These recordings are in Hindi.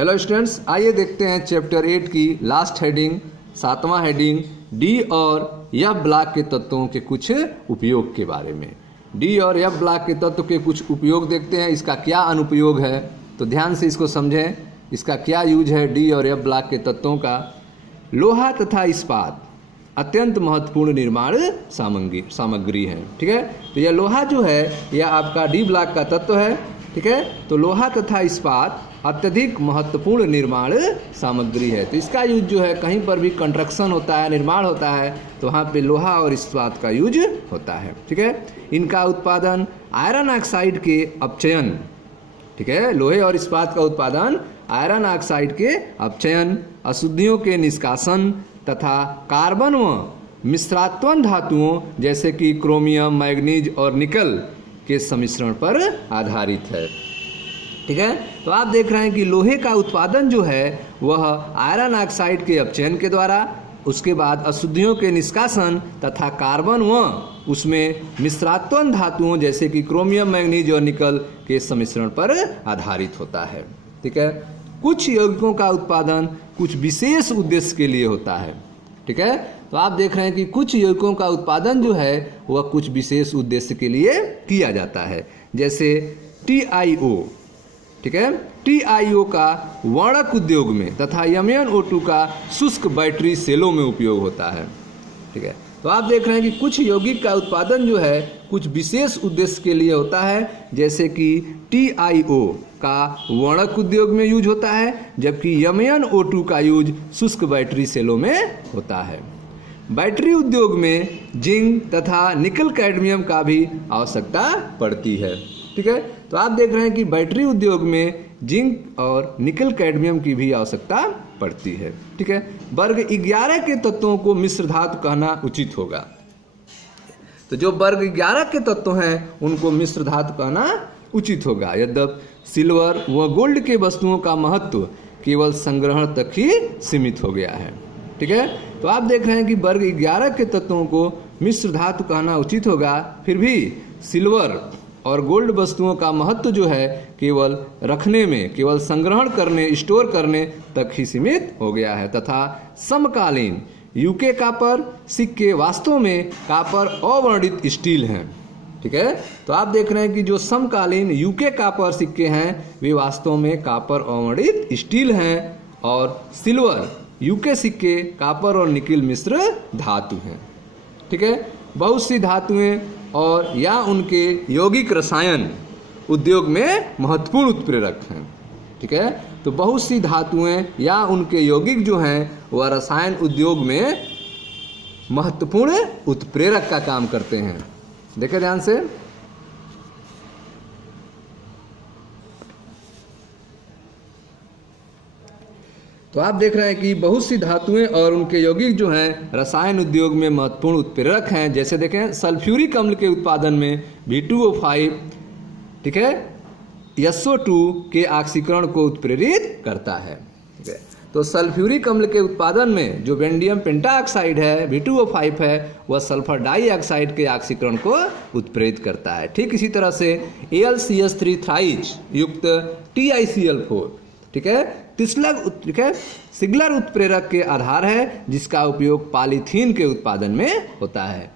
हेलो स्टूडेंट्स, आइए देखते हैं चैप्टर 8 की लास्ट हेडिंग, 7वां हेडिंग, डी और एफ ब्लॉक के तत्वों के कुछ उपयोग के बारे में। डी और एफ ब्लॉक के तत्व के कुछ उपयोग देखते हैं, इसका क्या अनुपयोग है, तो ध्यान से इसको समझें। इसका क्या यूज है डी और एफ ब्लॉक के तत्वों का। लोहा तथा इस्पात अत्यंत महत्वपूर्ण निर्माण सामग्री है। ठीक है, तो यह लोहा जो है यह आपका डी ब्लॉक का तत्व है। ठीक है, तो लोहा तथा इस्पात अत्यधिक महत्वपूर्ण निर्माण सामग्री है। तो इसका यूज जो है कहीं पर भी कंस्ट्रक्शन होता है, निर्माण होता है, तो वहाँ पे लोहा और इस्पात का यूज होता है। ठीक है, इनका उत्पादन आयरन ऑक्साइड के अपचयन, ठीक है, लोहे और इस्पात का उत्पादन आयरन ऑक्साइड के अपचयन, अशुद्धियों के निष्कासन तथा कार्बन व मिश्रात्वन धातुओं जैसे कि क्रोमियम, मैग्नीज और निकल के सम्मिश्रण पर आधारित है। ठीक है, तो आप देख रहे हैं कि लोहे का उत्पादन जो है वह आयरन ऑक्साइड के अपचयन के द्वारा, उसके बाद अशुद्धियों के निष्कासन तथा कार्बन व उसमें मिश्रात्वन धातुओं जैसे कि क्रोमियम, मैग्नीज और निकल के सम्मिश्रण पर आधारित होता है। ठीक है, कुछ यौगिकों का उत्पादन कुछ विशेष उद्देश्य के लिए होता है। ठीक है, तो आप देख रहे हैं कि कुछ यौगिकों का उत्पादन जो है वह कुछ विशेष उद्देश्य के लिए किया जाता है, जैसे TiO। ठीक है, TiO का वर्णक उद्योग में तथा MnO2 का शुष्क बैटरी सेलों में उपयोग होता है। ठीक है, तो आप देख रहे हैं कि कुछ यौगिक का उत्पादन जो है कुछ विशेष उद्देश्य के लिए होता है, जैसे कि TiO का वर्णक उद्योग में यूज होता है, जबकि MnO2 का यूज शुष्क बैटरी सेलों में होता है। बैटरी उद्योग में जिंक तथा निकल कैडमियम का भी आवश्यकता पड़ती है। ठीक है, तो आप देख रहे हैं कि बैटरी उद्योग में जिंक और निकल कैडमियम की भी आवश्यकता पड़ती है। ठीक है, वर्ग 11 के तत्वों को मिश्र धातु कहना उचित होगा। तो जो वर्ग 11 के तत्व हैं उनको मिश्र धातु कहना उचित होगा। यद्यपि सिल्वर व गोल्ड के वस्तुओं का महत्व केवल संग्रहण तक ही सीमित हो गया है। ठीक है, तो आप देख रहे हैं कि वर्ग 11 के तत्वों को मिश्र धातु कहना उचित होगा, फिर भी सिल्वर और गोल्ड वस्तुओं का महत्व जो है केवल रखने में, केवल संग्रहण करने, स्टोर करने तक ही सीमित हो गया है। तथा समकालीन यूके कॉपर सिक्के वास्तव में कॉपर अवर्णित स्टील हैं। ठीक है, तो आप देख रहे हैं कि जो समकालीन यूके कॉपर सिक्के हैं वे वास्तव में कॉपर अवर्णित स्टील हैं, और सिल्वर यूके सिक्के कॉपर और निकिल मिश्र धातु हैं। ठीक है, बहुत सी धातुएं और या उनके यौगिक रसायन उद्योग में महत्वपूर्ण उत्प्रेरक हैं। ठीक है, तो बहुत सी धातुएं या उनके यौगिक जो हैं वह रसायन उद्योग में महत्वपूर्ण उत्प्रेरक का काम करते हैं। देखें ध्यान से, तो आप देख रहे हैं कि बहुत सी धातुएं और उनके यौगिक जो हैं रसायन उद्योग में महत्वपूर्ण उत्प्रेरक हैं। जैसे देखें, सल्फ्यूरिक अम्ल के उत्पादन में V2O5, ठीक है, SO2 के ऑक्सीकरण को उत्प्रेरित करता है। ठीक है, तो सल्फ्यूरिक अम्ल के उत्पादन में जो वेंडियम पेंटाऑक्साइड है, V2O5 है, वह सल्फर डाइऑक्साइड के ऑक्सीकरण को उत्प्रेरित करता है। ठीक इसी तरह से AlCH3 थ्राइज युक्त TiCl4, ठीक है, ठीक है, सिग्लर उत्प्रेरक के आधार है जिसका उपयोग पॉलीथीन के उत्पादन में होता है।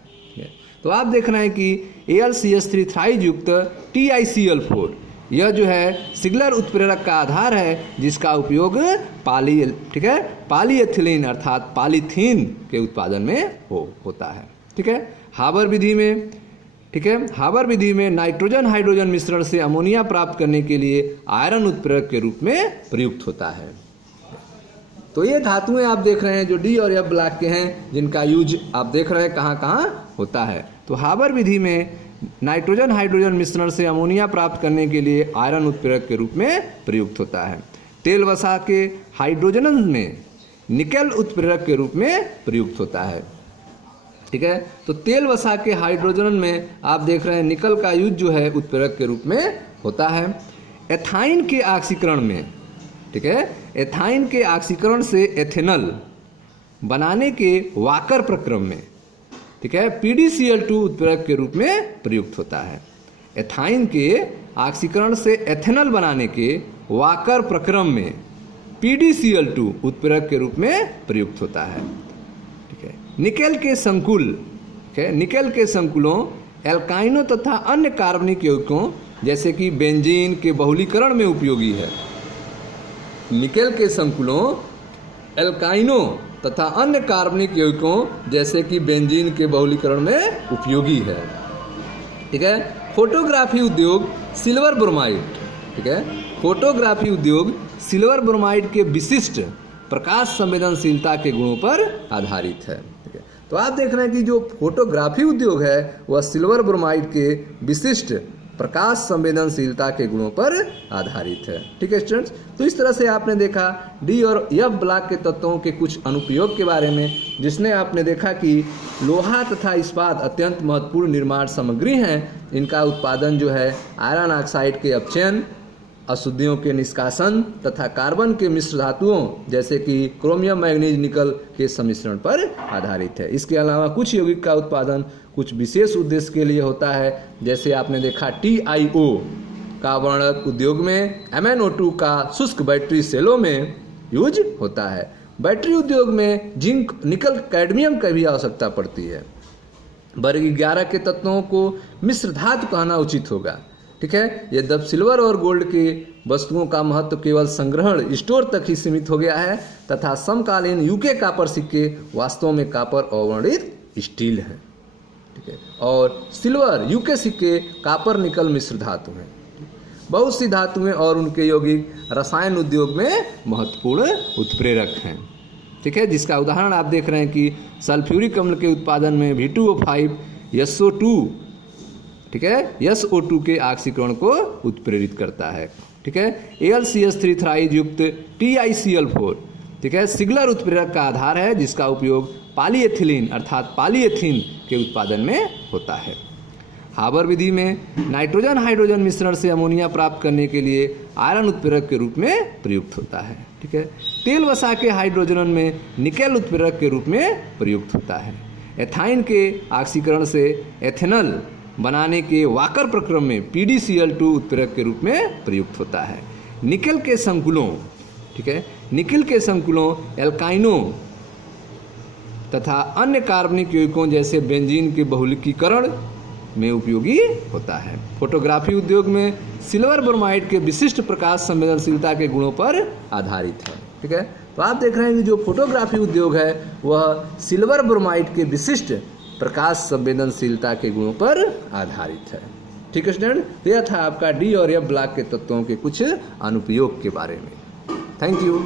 तो आप देख रहे हैं कि AlCH3 थ्राइज युक्त TiCl4 यह जो है सिग्लर उत्प्रेरक का आधार है जिसका उपयोग ठीक है, पॉलीएथिलीन अर्थात पॉलीथीन के उत्पादन में होता है। ठीक है, हाबर विधि में, ठीक है, हाबर विधि में नाइट्रोजन हाइड्रोजन मिश्रण से अमोनिया प्राप्त करने के लिए आयरन उत्प्रेरक के रूप में प्रयुक्त होता है। तो ये धातुएं आप देख रहे हैं जो डी और एफ ब्लॉक के हैं, जिनका यूज आप देख रहे हैं कहाँ कहाँ होता है। तो हाबर विधि में नाइट्रोजन हाइड्रोजन मिश्रण से अमोनिया प्राप्त करने के लिए आयरन उत्प्रेरक के रूप में प्रयुक्त होता है। तेल वसा के हाइड्रोजन में निकेल उत्प्रेरक के रूप में प्रयुक्त होता है। ठीक है, तो तेल वसा के हाइड्रोजन में आप देख रहे हैं निकल का यूज जो है उत्प्रेरक के रूप में होता है। एथाइन के ऑक्सीकरण में, ठीक है, एथाइन के ऑक्सीकरण से एथेनॉल बनाने के वाकर प्रक्रम में, ठीक है, PdCl2 उत्प्रेरक के रूप में प्रयुक्त होता है। एथाइन के ऑक्सीकरण से एथेनॉल बनाने के वाकर प्रक्रम में PdCl2 उत्प्रेरक के रूप में प्रयुक्त होता है। ठीक है, निकेल के संकुल, ठीक है, निकेल के संकुलों एल्काइनों तथा अन्य कार्बनिक यौगिकों जैसे कि बेंजीन के बहुलीकरण में उपयोगी है। निकेल के संकुलों एल्काइनों तथा अन्य कार्बनिक यौगिकों जैसे कि बेंजीन के बहुलीकरण में उपयोगी है। ठीक है, फोटोग्राफी उद्योग सिल्वर ब्रोमाइड, ठीक है, फोटोग्राफी उद्योग सिल्वर ब्रोमाइड के विशिष्ट प्रकाश संवेदनशीलता के गुणों पर आधारित है। ठीक है, तो आप देख रहे हैं कि जो फोटोग्राफी उद्योग है वह सिल्वर ब्रोमाइड के विशिष्ट प्रकाश संवेदनशीलता के गुणों पर आधारित है। ठीक है स्टूडेंट्स, तो इस तरह से आपने देखा डी और एफ ब्लॉक के तत्वों के कुछ अनुप्रयोग के बारे में, जिसने आपने देखा कि लोहा तथा इस्पात अत्यंत महत्वपूर्ण निर्माण सामग्री हैं। इनका उत्पादन जो है आयरन ऑक्साइड के अपचयन, अशुद्धियों के निष्कासन तथा कार्बन के मिश्र धातुओं जैसे कि क्रोमियम मैग्नीज निकल के सम्मिश्रण पर आधारित है। इसके अलावा कुछ यौगिक का उत्पादन कुछ विशेष उद्देश्य के लिए होता है, जैसे आपने देखा TiO का वर्णक उद्योग में, MnO2 का शुष्क बैटरी सेलों में यूज होता है। बैटरी उद्योग में जिंक, निकल, कैडमियम की भी आवश्यकता पड़ती है। वर्ग 11 के तत्वों को मिश्र धातु कहना उचित होगा। ठीक है, यद्यपि सिल्वर और गोल्ड के वस्तुओं का महत्व केवल संग्रहण स्टोर तक ही सीमित हो गया है तथा समकालीन यूके कापर सिक्के वास्तव में कापर अवर्णित स्टील है। ठीक है, और सिल्वर यूके सिक्के कापर निकल मिश्र धातु हैं। बहुत सी धातुएं और उनके यौगिक रसायन उद्योग में महत्वपूर्ण उत्प्रेरक हैं। ठीक है, जिसका उदाहरण आप देख रहे हैं कि सल्फ्यूरिक अम्ल के उत्पादन में V2O5 SO2, ठीक है, SO2 के ऑक्सीकरण को उत्प्रेरित करता है। ठीक है, AlCH3 थ्राइज युक्त TiCl4, ठीक है, सिग्लर उत्प्रेरक का आधार है जिसका उपयोग पॉलीएथिलीन अर्थात पॉलीएथीन के उत्पादन में होता है। हाबर विधि में नाइट्रोजन हाइड्रोजन मिश्रण से अमोनिया प्राप्त करने के लिए आयरन उत्प्रेरक के रूप में प्रयुक्त होता है। ठीक है, तेल वसा के हाइड्रोजन में निकेल उत्प्रेरक के रूप में प्रयुक्त होता है। एथाइन के ऑक्सीकरण से एथेनॉल बनाने के वाकर प्रक्रम में PdCl2 उत्प्रेरक के रूप में प्रयुक्त होता है। निकेल के संकुलों, ठीक है, निकेल के संकुलों एल्काइनों तथा अन्य कार्बनिक यौगिकों जैसे बेंजीन के बहुलकीकरण में उपयोगी होता है। फोटोग्राफी उद्योग में सिल्वर ब्रोमाइड के विशिष्ट प्रकाश संवेदनशीलता के गुणों पर आधारित है। ठीक है, तो आप देख रहे हैं कि जो फोटोग्राफी उद्योग है वह सिल्वर ब्रोमाइड के विशिष्ट प्रकाश संवेदनशीलता के गुणों पर आधारित है। ठीक है स्टूडेंट, तो यह था आपका डी और एफ ब्लॉक के तत्वों के कुछ अनुप्रयोग के बारे में। Thank you.